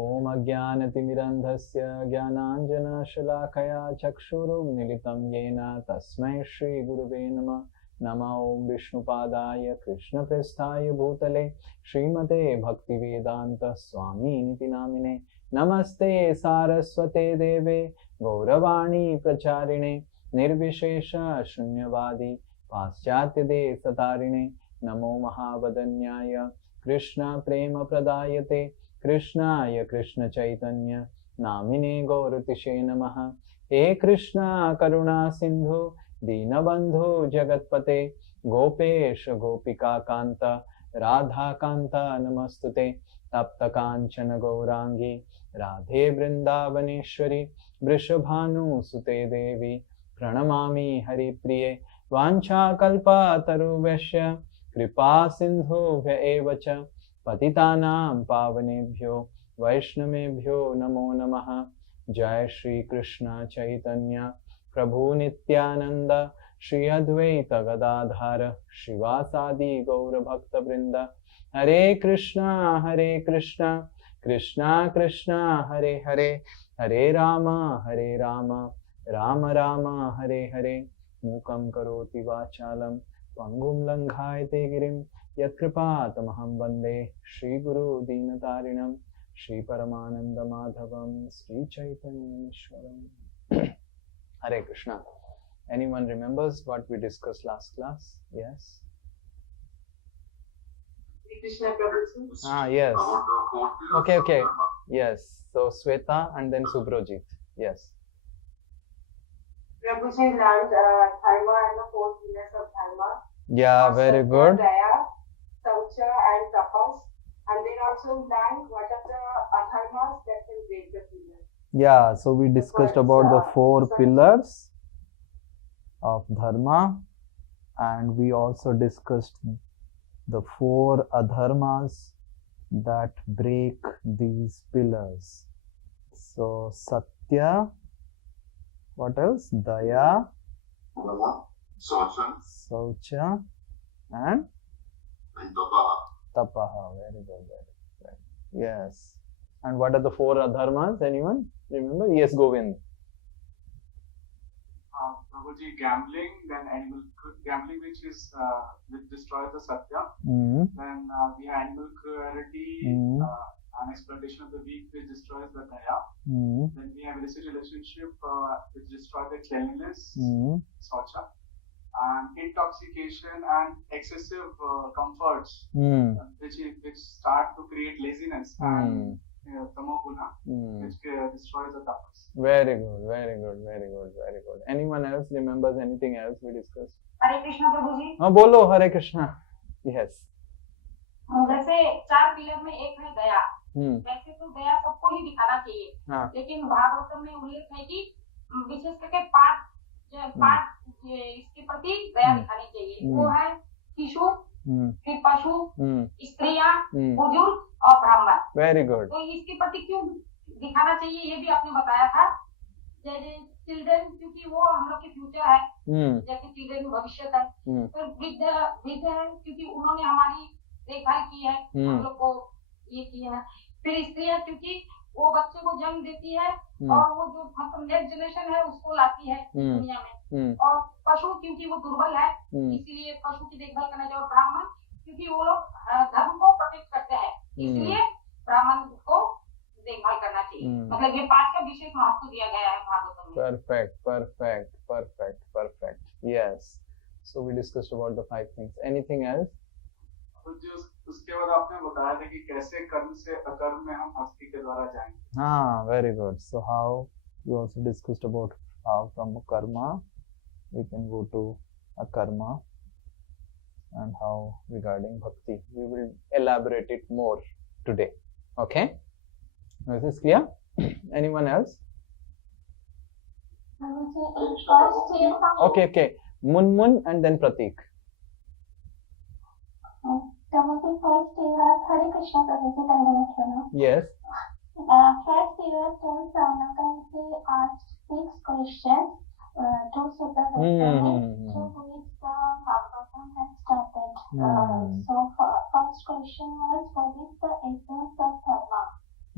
ओम अज्ञानतिमिरन्धस्य ज्ञानाञ्जनशलाकया चक्षुरुन्मीलितं येन तस्मै श्रीगुरुवे नमः। नमो ओम विष्णुपादाय कृष्णप्रेष्ठाय भूतले श्रीमते भक्तिवेदांत स्वामिनिति नामिने। नमस्ते सारस्वते देवे गौरवाणी प्रचारिणे निर्विशेष शून्यवादी पाश्चात्य देशतारिणे। नमो महावदन्याय कृष्ण प्रेम प्रदायते कृष्णाय कृष्ण चैतन्य नामिने गौरतिशे नमः। हे कृष्ण करुणा सिंधु दीनबंधु जगत्पते गोपेश गोपिका कांत राधा कांत नमस्तुते। तप्त कांचन गौरांगी राधे वृंदावनेश्वरी वृषभानुसुते देवी प्रणमामि हरिप्रिये। वाञ्छाकल्पतरुभ्यश्च कृपा सिन्धुभ्य एव च पतितानां पावनेभ्यो वैष्णवेभ्यो नमो नमः। जय श्री कृष्ण चैतन्य प्रभु नित्यानंद श्री अद्वैत गदाधर शिवासादि गौर भक्त वृंद। हरे कृष्णा कृष्णा कृष्णा हरे हरे हरे राम राम राम हरे हरे। मूकं करोति वाचालं पंगुं लंघायते गिरिं यत्कृपातमहं वन्दे श्रीगुरु दीनतारिणं श्रीपरमानन्दमाधवं श्रीचैतन्येश्वरम्। Hare Krishna. Anyone remembers what we discussed last class? Yes. Krishna Prabhu. Yes. Okay. Yes. So Sweta and then Subrojit. Yes. Prabhuji learned dharma and the 4 pillars of dharma. Yeah, very good. Daya, Saucha and Tapas. And then also learned what are the adharmas that will break the pillars. Yeah, so we discussed about the 4 pillars of dharma, and we also discussed the 4 adharmas that break these pillars. So Satya, what else? Daya, Saucha, and Tapaha. Very good. Yes. And what are the 4 adharmas? Anyone remember? Yes, Govind. Prabhuji, gambling, then animal gambling, which destroys the satya. Then we have animal cruelty and exploitation of the weak, which destroys the daya. Then we have illicit relationship, which destroys the cleanliness, saucha. And intoxication and excessive comforts, which start to create laziness and tamoguna, which destroys the tapas. Very good. Anyone else remembers anything else we discussed? हरे कृष्णा प्रभु जी। हाँ बोलो हरे Krishna. Yes. वैसे 4 pillar में एक है दया। वैसे तो दया सबको ही दिखाना चाहिए, लेकिन भागवतम में उल्लेख है कि विशेष करके 5 इसके प्रति दया दिखानी चाहिए। वो है शिशु, फिर पशु, स्त्रियां, बुजुर्ग और ब्राह्मण। Very good. तो इसके प्रति क्यों दिखाना चाहिए ये भी आपने बताया था। जैसे चिल्ड्रन, क्योंकि वो हम लोग के फ्यूचर है, जैसे चिल्ड्रन भविष्य है। तो वृद्ध है क्योंकि उन्होंने हमारी देखभाल की है, हम लोग को ये किया है। फिर स्त्रियां क्योंकि वो बच्चे को जन्म देती है और वो जो मतलब नेक्स्ट जनरेशन है उसको लाती है दुनिया में। और पशु क्योंकि वो दुर्बल है, इसीलिए पशु की देखभाल करना चाहिए। और ब्राह्मण क्योंकि वो लोग धर्म को प्रोटेक्ट करते हैं, इसलिए ब्राह्मण को देखभाल करना चाहिए। मतलब ये 5 का विशेष महत्व दिया गया है भागवतम में। Perfect. Yes. So we discussed about the 5 things. Anything else? तो जो उसके बाद आपने बताया था कि कैसे कर्म से अकर्म में हम भक्ति के द्वारा जाएंगे। Very good. So how we also discussed about how from karma we can go to akarma and how regarding bhakti. We will elaborate it more today. Okay? Is this clear? Anyone else? Okay. Mun and then Pratik. Prabhuji, first you have Hare Krishna Prabhuji Dandanatana. Yes. First you have told Saunakandi asked 6 questions to Sutta Goswami, through which the Bhagavatam has started. So first question was, what is the essence of dharma?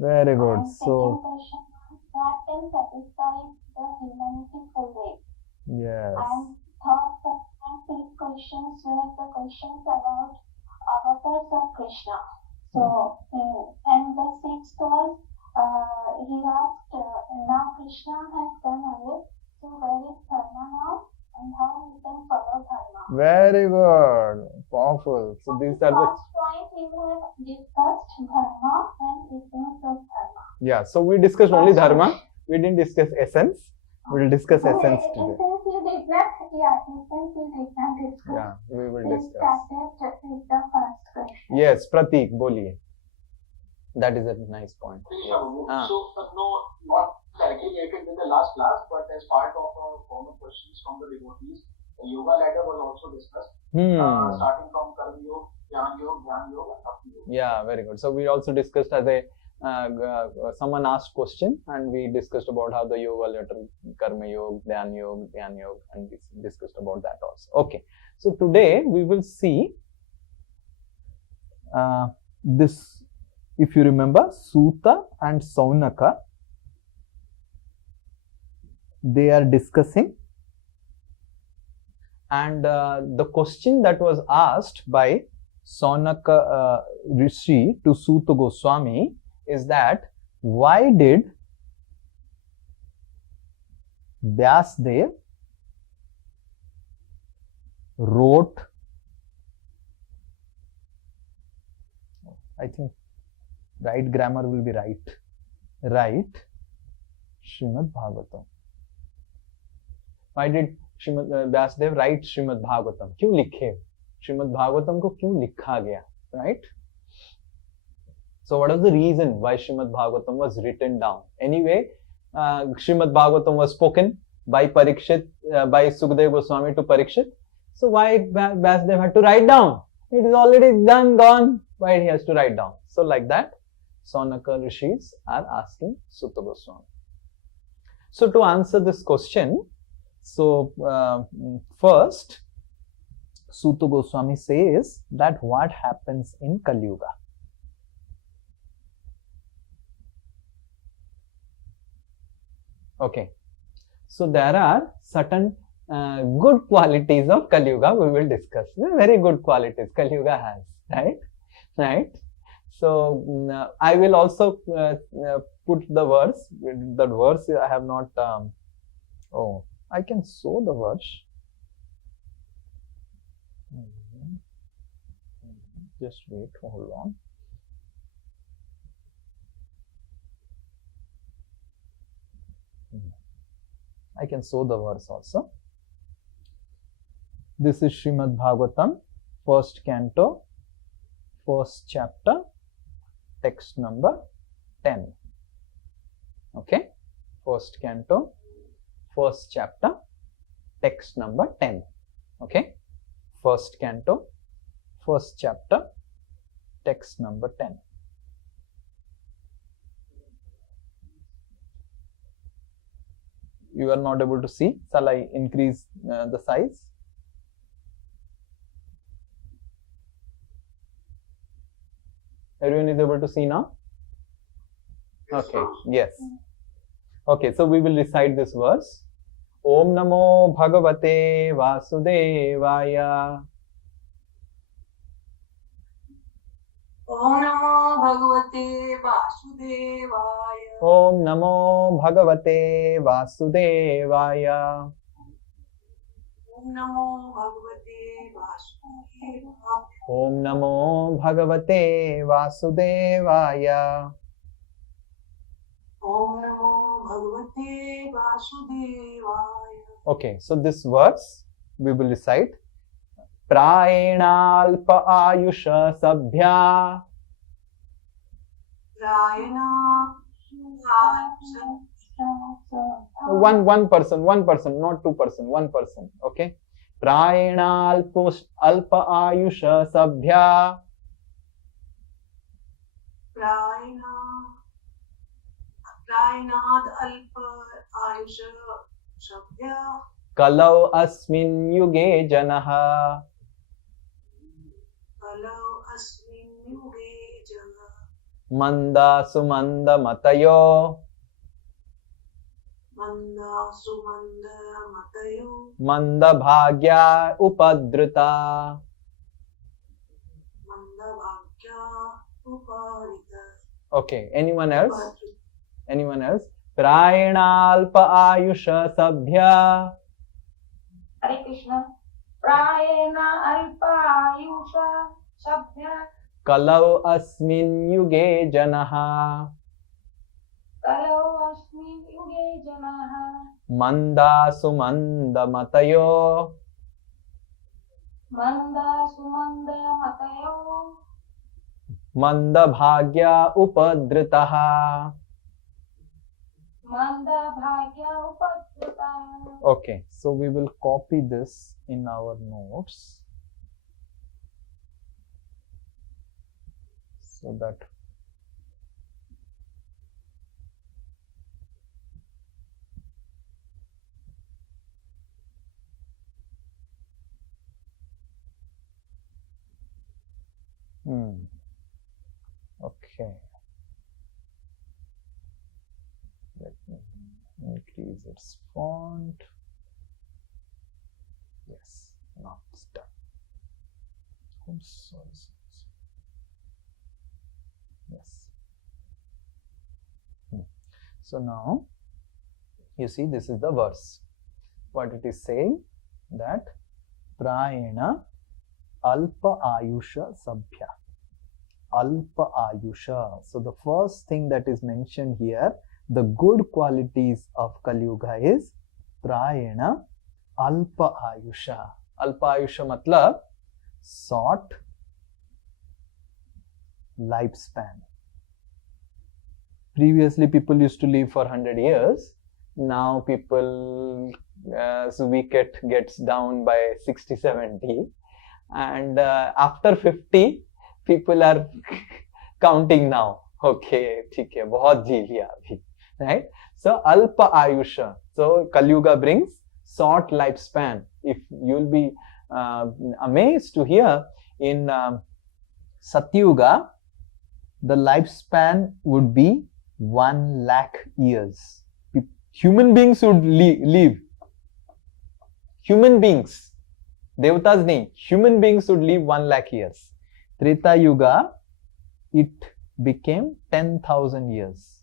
Very good. And So, second question was, what can satisfy the humanity fully? yes. And third, second, and fifth questions were the questions about avatars of Krishna. So, and the sixth was, he asked, now Krishna has gone away, so where is Dharma now, and how we can follow Dharma? Very good. Powerful. So these are the... First point, we have discussed Dharma and essence of Dharma. Yeah, so we discussed only Dharma. We didn't discuss essence. We'll discuss essence today. Essence you did not, essence you did not discuss. Yeah, we will We discuss. started with the first question. Yes, Pratik, boliye. That is a nice point. So, no, not directly related with the last class, but as part of our common questions from the devotees, the yoga ladder was also discussed, starting from Karma Yoga, Jnana Yoga, and Bhakti Yoga. Yeah, very good. So we also discussed as a someone asked question, and we discussed about how the yoga ladder, Karma Yoga, Dhyan Yoga, and we discussed about that also. Okay. So today we will see this. If you remember, Suta and Saunaka, they are discussing, and the question that was asked by Saunaka Rishi to Suta Goswami is that why did Vyasdeva wrote, I think right grammar will be right, Srimad Bhagavatam. Why did Vyasdeva write Srimad Bhagavatam? क्यों लिखे? Srimad Bhagavatam को क्यों लिखा गया? Right? So what is the reason why Srimad Bhagavatam was written down? Anyway, Srimad Bhagavatam was spoken by Parikshit, by Sukadeva Goswami to Parikshit. So why Vyasdeva had to write down? It is already done, gone. Why he has to write down? So like that, Saunaka Rishis are asking Suta Goswami. So to answer this question, so first, Suta Goswami says that what happens in Kali Yuga. Okay, so there are certain good qualities of Kali Yuga we will discuss. Very good qualities Kali Yuga has, right? So I will also put the verse. That verse I have not. Oh, I can show the verse. Just wait. Hold on. I can show the verse also. This is Srimad Bhagavatam, first canto, first chapter, text number 10. Okay, first canto, first chapter, text number 10. Okay, first canto, first chapter, text number 10. You are not able to see. Shall I increase the size? Everyone is able to see now? Okay, yes. Okay, so we will recite this verse. Om Namo Bhagavate Vasudevaya. Om Namo Bhagavate Vasudevaya. Om Namo Bhagavate Vasudevaya. Om Namo Bhagavate Vasudevaya. Om Namo Bhagavate Vasudevaya. Om Namo Bhagavate Vasudevaya. Okay, so this verse we will recite. Prayenalpa Ayusha Sabhya. Prayana. One person, not 2 person, 1 person. Okay. Prayenalpa Ayusha Sabhya. Prayanad Alpa Ayusha Sabhya. Kalau asmin yuge janaha. Kalau asmin yuge jana. Manda sumanda matayo. Manda sumanda matayo. Manda bhagya upadrita. Manda bhagya upadrita. Okay, anyone else? Anyone else? Prayanalpa ayusha sabhya. Hare Krishna. Prayena alpa ayusha sabhya. Kalau asmin yuge janaha. Kalau asmin yuge janaha. Manda sumanda matayo. Manda sumanda matayo. Manda bhagya upadritaha. Manda bhagya upadrita. Okay, so we will copy this in our notes so that okay. Let me increase its font. Yes, now it's done. Oh, sorry. Yes. So now you see this is the verse. What it is saying, that prayena alpa ayusha sabhya. Alpa ayusha. So the first thing that is mentioned here, the good qualities of Kali Yuga is prayena alpa ayusha. Alpa ayusha matlab short lifespan. Previously people used to live for 100 years. Now people wicket gets down by 60, 70, and after 50 people are counting now. Okay, ठीक है, बहुत जी लिया अभी, right? So alpa ayusha. So Kali Yuga brings short lifespan. If you'll be amazed to hear, in Satyuga the lifespan would be 1 lakh years. Human beings would live. Human beings, devatas nahi, human beings would live 1 lakh years. Treta Yuga, it became 10,000 years.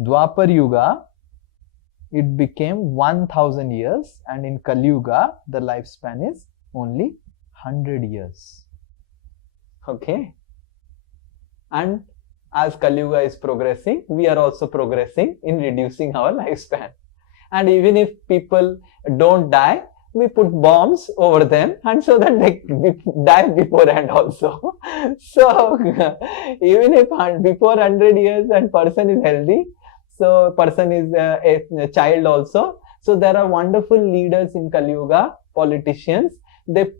Dwapar Yuga, it became 1,000 years, and in Kali Yuga the lifespan is only 100 years. Okay, and as Kali Yuga is progressing, we are also progressing in reducing our lifespan. And even if people don't die, we put bombs over them, and so that they die beforehand also. So even if before 100 years and person is healthy, so person is a child also. So there are wonderful leaders in Kali Yuga, politicians. They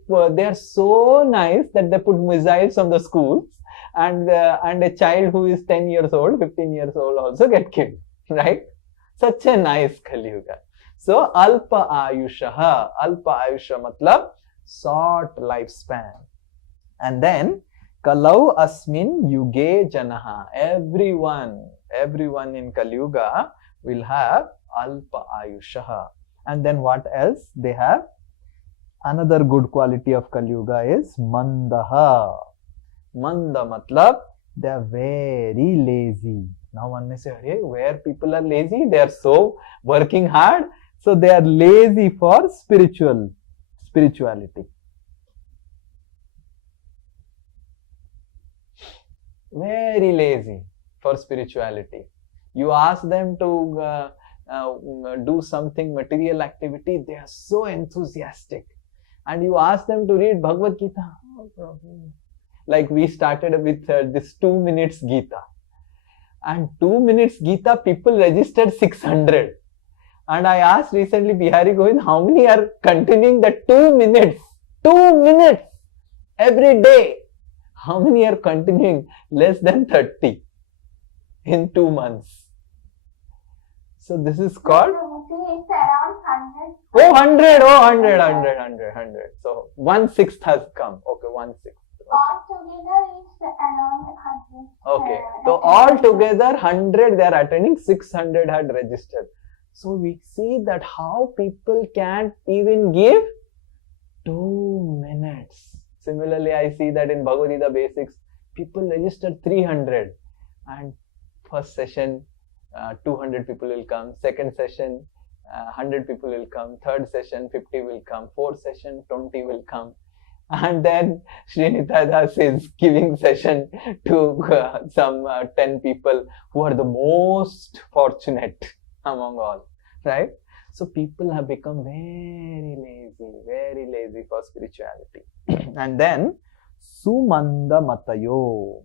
are so nice that they put missiles on the schools, and a child who is 10 years old, 15 years old also get killed, right? Such a nice Kali Yuga. So alpa ayusha matlab short lifespan. And then kalau asmin yuge janaha. Everyone in Kali Yuga will have alpa ayusha. And then what else they have? Another good quality of Kali Yuga is mandaha. Manda matlab they are very lazy. Now one may say, hey, where people are lazy? They are so working hard. So they are lazy for spirituality. Very lazy for spirituality. You ask them to do something material activity, they are so enthusiastic. And you ask them to read Bhagavad Gita, no problem. Like we started with this 2 minutes Gita. And 2 minutes Gita, people registered 600. And I asked recently Bihari Govind, how many are continuing the 2 minutes? 2 minutes every day. How many are continuing? Less than 30 in 2 months. So this is called? It's around 100. Oh, 100. Oh, 100. So 1/6 has come. Okay, 1/6. All together it's around 100. Okay. So all together 100 they are attending, 600 had registered. So we see that how people can't even give 2 minutes. Similarly, I see that in Vyasdeva Basics, people registered 300 and first session 200 people will come, second session 100 people will come, third session 50 will come, fourth session 20 will come. And then Sri Nitai is giving session to some 10 people who are the most fortunate among all, right? So people have become very lazy for spirituality. And then Sumanda Matayo.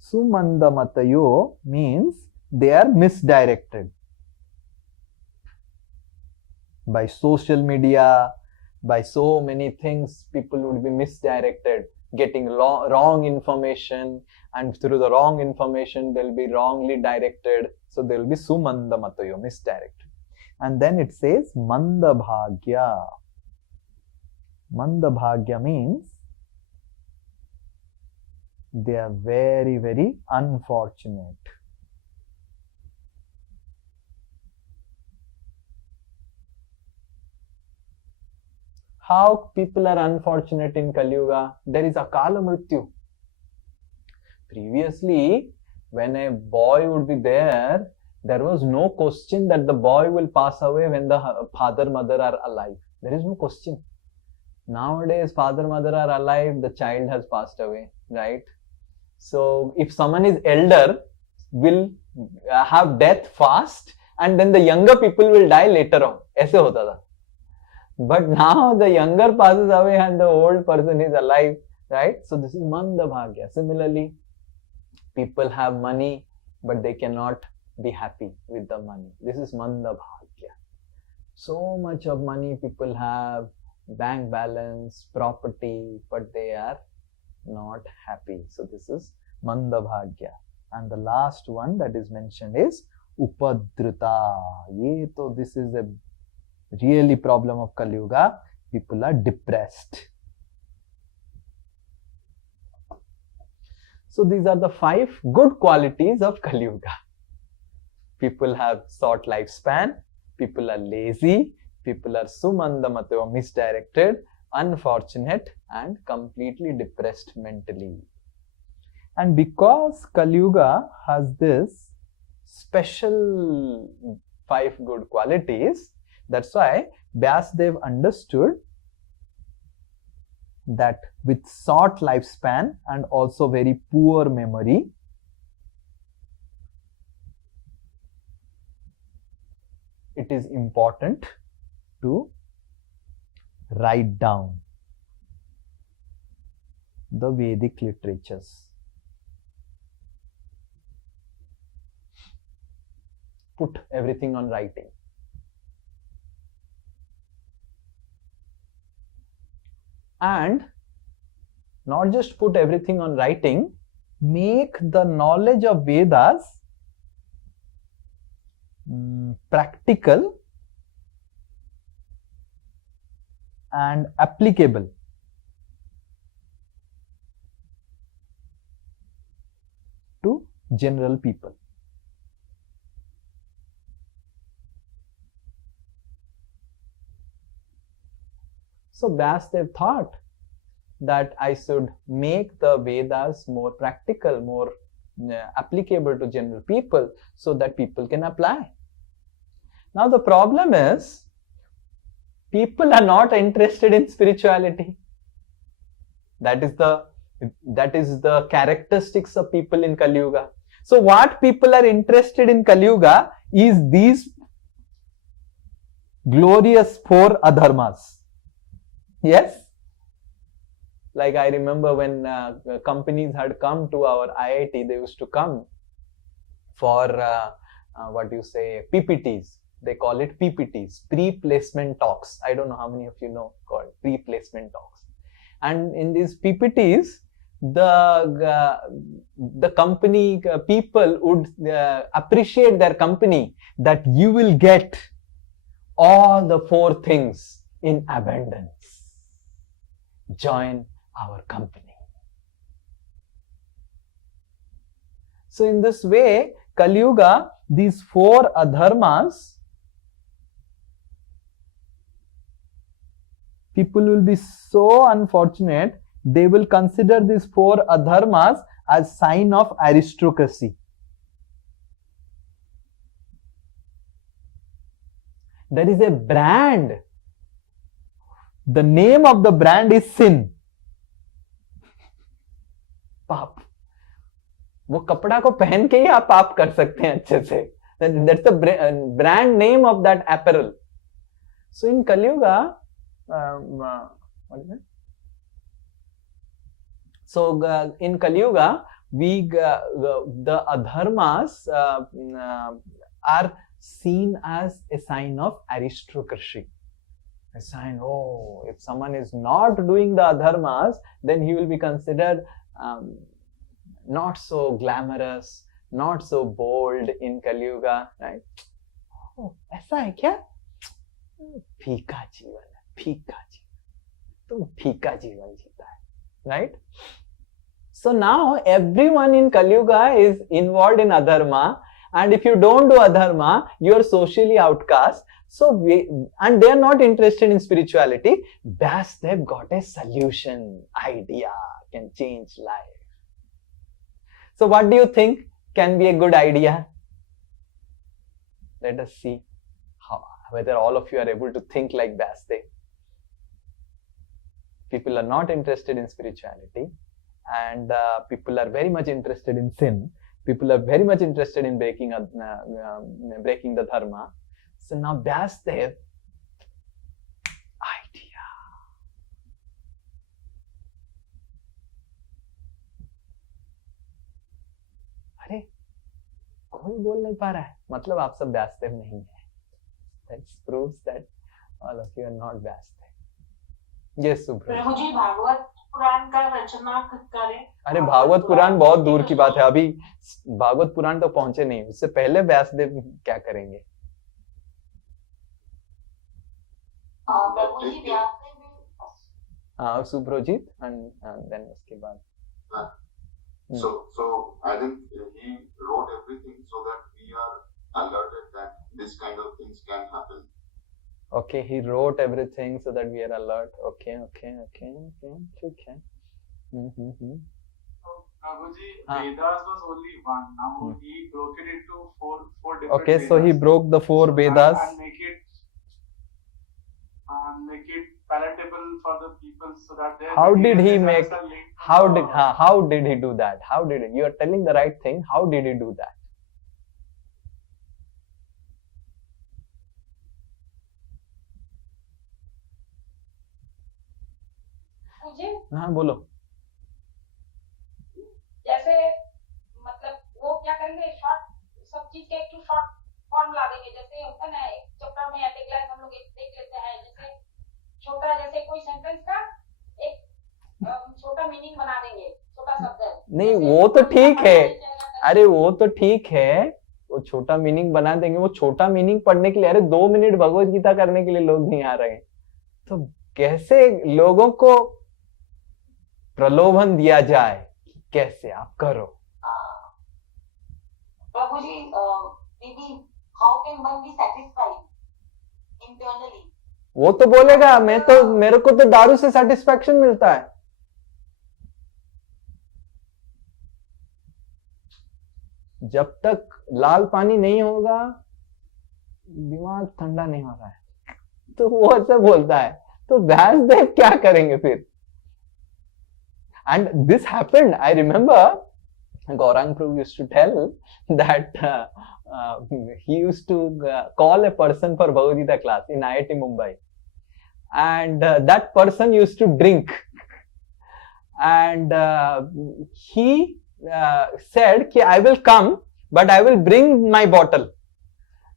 Sumanda Matayo means they are misdirected by social media, by so many things. People would be misdirected, getting wrong information, and through the wrong information they'll be wrongly directed. So they'll be Sumanda Matayo, misdirected. And then it says Manda Bhagya. Manda Bhagya means they are very unfortunate. How people are unfortunate in Kali Yuga? There is Akala Mrityu. Previously, when a boy would be there was no question that the boy will pass away when the father, mother are alive. There is no question. Nowadays, father, mother are alive, the child has passed away, right? So, if someone is elder, will have death fast, and then the younger people will die later on. Aise hota tha. But now the younger passes away and the old person is alive, right? So this is Manda Bhagya. Similarly, people have money, but they cannot be happy with the money. This is Manda Bhagya. So much of money people have, bank balance, property, but they are not happy. So this is Manda Bhagya. And the last one that is mentioned is Upadrita. This is a really problem of Kali Yuga. People are depressed. So these are the 5 good qualities of Kali Yuga. People have short lifespan, people are lazy, people are Sumanda Matayo, misdirected, unfortunate, and completely depressed mentally. And because Kali Yuga has this special 5 good qualities, that's why Vyasdeva understood that with short lifespan and also very poor memory, it is important to write down the Vedic literatures. Put everything on writing. And not just put everything on writing, make the knowledge of Vedas practical and applicable to general people. So Vyasdeva thought that I should make the Vedas more practical, more applicable to general people so that people can apply. Now the problem is, people are not interested in spirituality. That is the characteristics of people in Kali Yuga. So what people are interested in Kali Yuga is these glorious 4 adharmas. Yes? Like I remember when companies had come to our IIT, they used to come for PPTs. They call it PPTs, pre-placement talks. I don't know how many of you know called pre-placement talks. And in these PPTs, the company people would appreciate their company that you will get all the 4 things in abundance. Join our company. So in this way, Kali Yuga, these 4 adharmas, people will be so unfortunate, they will consider these 4 adharmas as sign of aristocracy. There is a brand. The name of the brand is sin. पाप. वो कपड़ा को पहन के ही आप पाप कर सकते हैं अच्छे से. That's the brand name of that apparel. So in Kali Yuga, what is it? So in Kali Yuga, the adharmas are seen as a sign of aristocracy. A sign, oh, if someone is not doing the adharmas, then he will be considered not so glamorous, not so bold in Kali Yuga, right? Oh, ऐसा है क्या? फीका जीवन है, फीका जीवन. तुम फीका जीवन जीता है, right? So now everyone in Kali Yuga is involved in adharma, and if you don't do adharma, you are socially outcast. So and they are not interested in spirituality. Vyasdeva got a solution, idea can change life. So what do you think can be a good idea? Let us see whether all of you are able to think like Vyasdeva. People are not interested in spirituality, and people are very much interested in sin. People are very much interested in breaking the dharma. So now Vyasdeva, idea. अरे कोई बोल नहीं पा रहा है, मतलब आप सब Vyasdeva नहीं है. That proves that all of you are not Vyasdeva. Yes, Subhra. मुझे भागवत पुराण का रचना करें. अरे भागवत पुराण बहुत दूर की बात है, अभी भागवत पुराण तो पहुंचे नहीं. उससे पहले व्यासदेव क्या करेंगे? हाँ, सुब्रोजीत and then उसके बाद. So I think he wrote everything so that we are alerted that this kind of things can happen. Okay, he wrote everything so that we are alert. Okay. ठीक है. Prabhuji, Vedas was only one. Now he broke it into four different. Okay, Vedas. so he broke the 4 Vedas. And make it palatable for the people so that they. How did he make? How did he do that? How did he? You are telling the right thing. How did he do that? हाँ बोलो. जैसे मतलब वो क्या करेंगे, short सब चीज के एक शॉर्ट फॉर्म ला देंगे. जैसे होता है ना, एक चैप्टर में एट ग्लास हम लोग एक देख लेते हैं. जैसे छोटा, जैसे कोई सेंटेंस का एक छोटा मीनिंग बना देंगे, छोटा शब्द. नहीं वो तो ठीक है. अरे वो तो ठीक है, वो छोटा मीनिंग बना देंगे. वो छोटा मीनिंग पढ़ने के लिए, अरे 2 मिनट भगवत गीता करने के लिए लोग नहीं आ रहे हैं. तो कैसे लोगों को प्रलोभन दिया जाए, कैसे आप करो? प्रभु जी, maybe how can one be satisfied internally? वो तो बोलेगा मेरे को तो दारू से सेटिस्फैक्शन मिलता है. जब तक लाल पानी नहीं होगा दिमाग ठंडा नहीं हो रहा है, तो वो ऐसे बोलता है. तो व्यासदेव क्या करेंगे फिर? And this happened. I remember Gaurang Prabhu used to tell that he used to call a person for Bhagavad Gita class in IIT Mumbai, and that person used to drink, and he said कि I will come, but I will bring my bottle.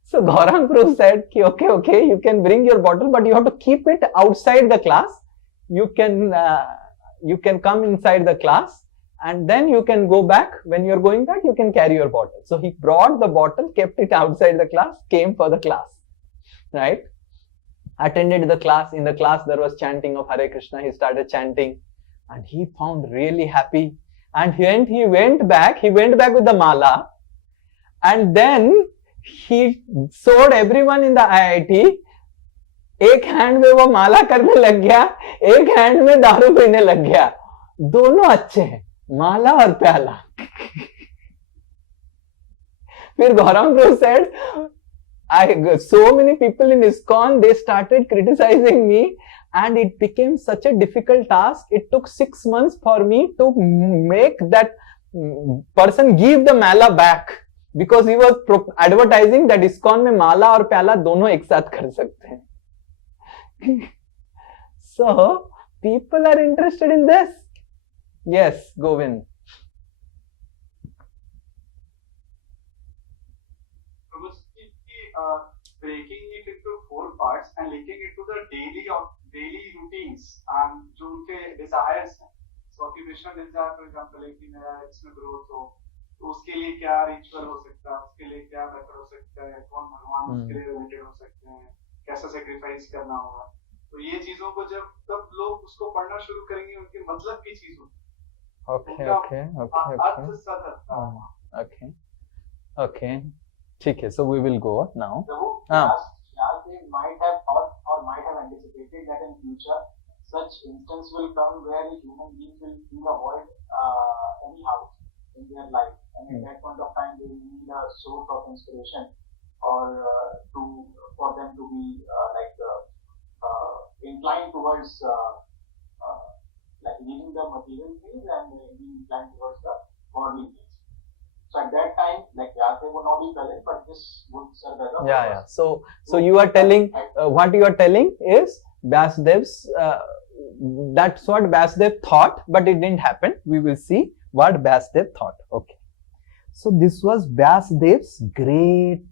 So Gaurang Prabhu said कि okay, you can bring your bottle, but you have to keep it outside the class. You can come inside the class, and then you can go back. When you're going back, you can carry your bottle. So he brought the bottle, kept it outside the class, came for the class, right? attended the class. In the class there was chanting of Hare Krishna. He started chanting and he found really happy. And he went back with the mala, and then he showed everyone in the IIT. एक hand में वो माला करने लग गया, एक hand में दारू पीने लग गया. दोनों अच्छे हैं, माला और प्याला. फिर गौरव Prabhu said, so many people in ISKCON, they started criticizing me, and it became such a difficult task. It took 6 months for me to make that person give the mala back, because he was advertising that ISKCON में माला और प्याला दोनों एक साथ कर सकते हैं. So people are interested in this. Yes, Govind. Breaking it into 4 parts and linking it to the daily routines and जो उनके desires हैं. So occupational desire, for example, कि मेरा इसमें growth हो, तो उसके लिए क्या ritual हो सकता है, उसके लिए क्या method हो सकता है, कौन भगवान उसके लिए related हो सकते हैं, कैसा sacrifice करना होगा. तो ये चीजों को जब तब लोग उसको पढ़ना शुरू करेंगे, उनके मतलब की चीज होगी. Okay. ठीक है, so we will go now. Vyasdeva might have thought or might have anticipated that in future such instance will come where human beings will feel a void anyhow in their life, and at that point of time they will need a source of inspiration or for them to be inclined towards like leaving the material things and being inclined towards the godly things. So at that time, like Vyasdeva would not be present, but this would serve as a purpose. So you are telling, what you are telling is Vyasdeva's, that's what Vyasdeva thought, but it didn't happen. We will see what Vyasdeva thought. Okay. So this was Vyasdeva's great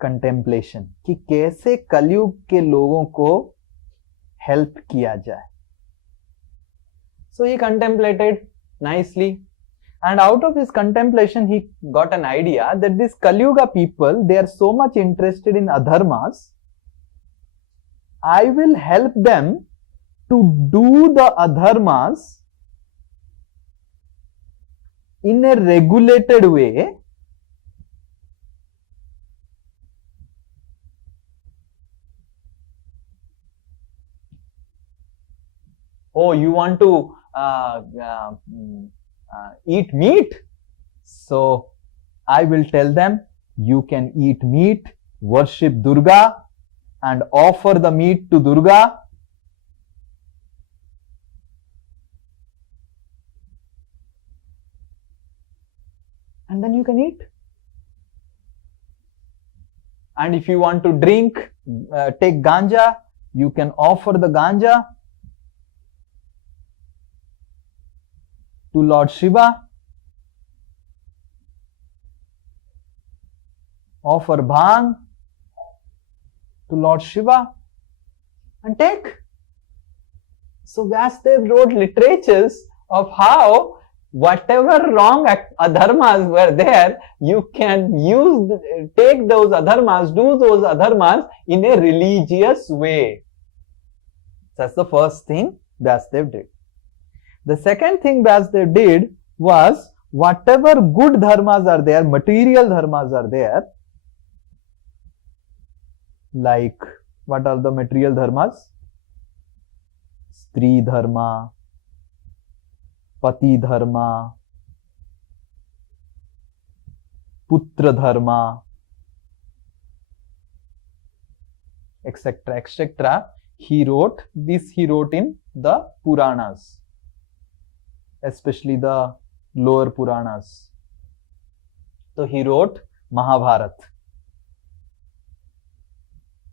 contemplation कि कैसे कलयुग के लोगों को help किया जाए. So he contemplated nicely, and out of his contemplation he got an idea that this Kalyuga people, they are so much interested in adharmas. I will help them to do the adharmas in a regulated way, oh, you want to eat meat? So I will tell them, you can eat meat, worship Durga and offer the meat to Durga. And then you can eat. And if you want to drink, take ganja, you can offer the ganja to Lord Shiva, offer bhang to Lord Shiva, and take. So Vyasdeva wrote literatures of how whatever wrong adharmas were there, you can take those adharmas, do those adharmas in a religious way. That's the first thing Vyasdeva did. The second thing Vyasdeva did was, whatever good dharmas are there, material dharmas are there, like, what are the material dharmas? Stri dharma, pati dharma, putra dharma, etc., etc. He wrote in the Puranas, especially the lower Puranas. So he wrote Mahabharata,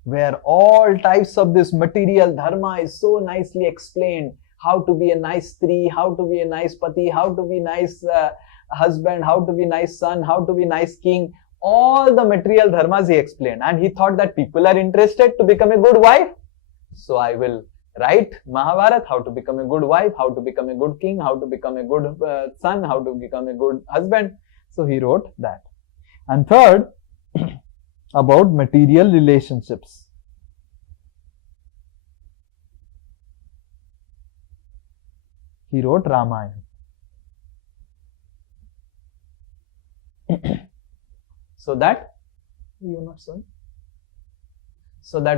where all types of this material dharma is so nicely explained. How to be a nice Stri, how to be a nice Pati, how to be nice husband, how to be nice son, how to be nice king. All the material dharmas he explained, and he thought that people are interested to become a good wife. So I will write Mahabharata, how to become a good wife, how to become a good king, how to become a good son, how to become a good husband. So he wrote that. And third, about material relationships. He wrote Ramayana. So that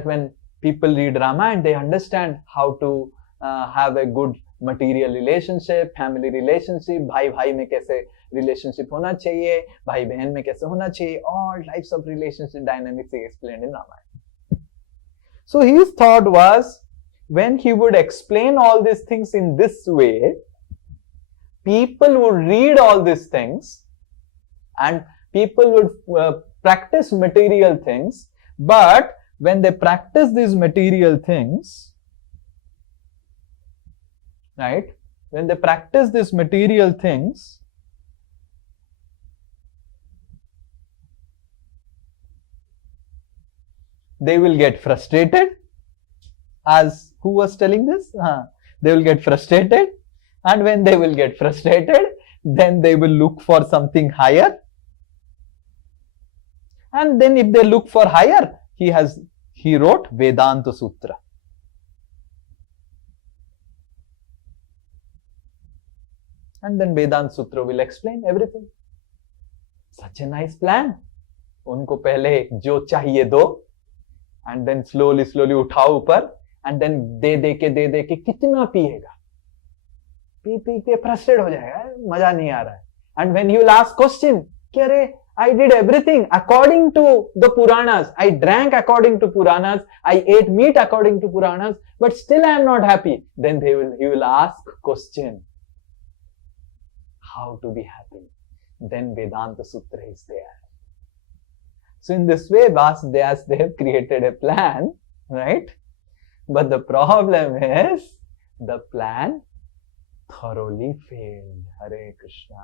when people read Ramayana, they understand how to have a good material relationship, family relationship, भाई भाई में कैसे relationship होना चाहिए, भाई बहन में कैसे होना चाहिए, all types of relationship dynamics are explained in Ramayana. So his thought was, when he would explain all these things in this way, people would read all these things and people would practice material things, but when they practice these material things, right? When they practice these material things, they will get frustrated. As who was telling this? They will get frustrated, and when they will get frustrated, then they will look for something higher. And then if they look for higher, he wrote Vedanta Sutra. And then Vedanta Sutra will explain everything. Such a nice plan. उनको पहले जो चाहिए दो, and then slowly उठाओ ऊपर, and then दे के कितना पिएगा? पी के frustrated हो जाएगा, मजा नहीं आ रहा है. And when you will ask question, कि अरे I did everything according to the Puranas. I drank according to Puranas. I ate meat according to Puranas, but still I am not happy. Then he will ask question, how to be happy? Then Vedanta Sutra is there. So in this way, Vyasdeva, they have created a plan, right? But the problem is, the plan thoroughly failed. Hare Krishna.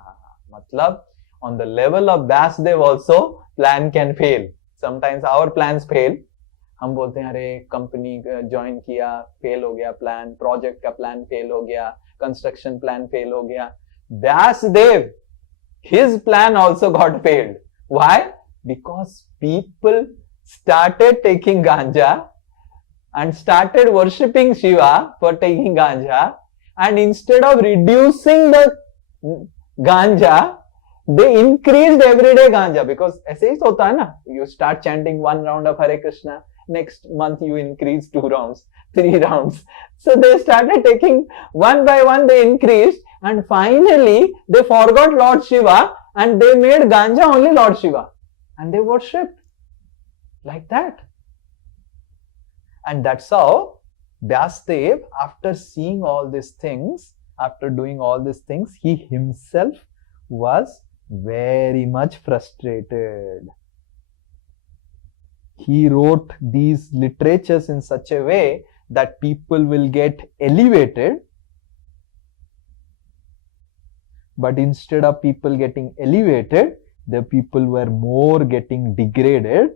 Matlab, on the level of Vyasdeva also, plan can fail. Sometimes our plans fail. हम बोलते हैं अरे company join किया, fail हो गया plan, project का plan fail हो गया, कंस्ट्रक्शन प्लान फेल हो गया. Vyasdeva, his plan also got failed. Why? Because people started taking ganja and started worshipping Shiva for taking ganja, and instead of reducing the ganja, they increased everyday ganja. Because ऐसे ही होता है ना, you start chanting 1 round of Hare Krishna, next month you increase 2 rounds, 3 rounds. So they started taking one by one, they increased, and finally they forgot Lord Shiva and they made ganja only Lord Shiva, and they worshipped like that. And that's how Vyasdeva, after seeing all these things, after doing all these things, he himself was very much frustrated. He wrote these literatures in such a way that people will get elevated, but instead of people getting elevated, the people were more getting degraded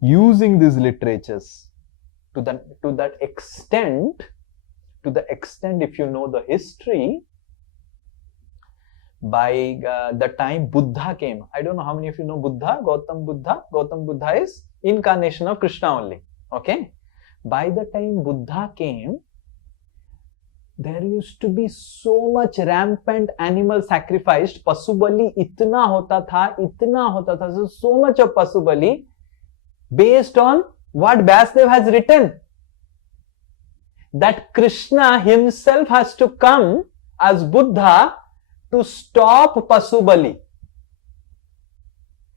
using these literatures. To that extent, if you know the history, by the time Buddha came, I don't know how many of you know Buddha, Gautam Buddha. Gautam Buddha is incarnation of Krishna only. Okay? By the time Buddha came, there used to be so much rampant animal sacrificed. Pasu bali itna hota tha, so much of Pasu bali based on what Vyasdeva has written. That Krishna himself has to come as Buddha to stop Pasu bali.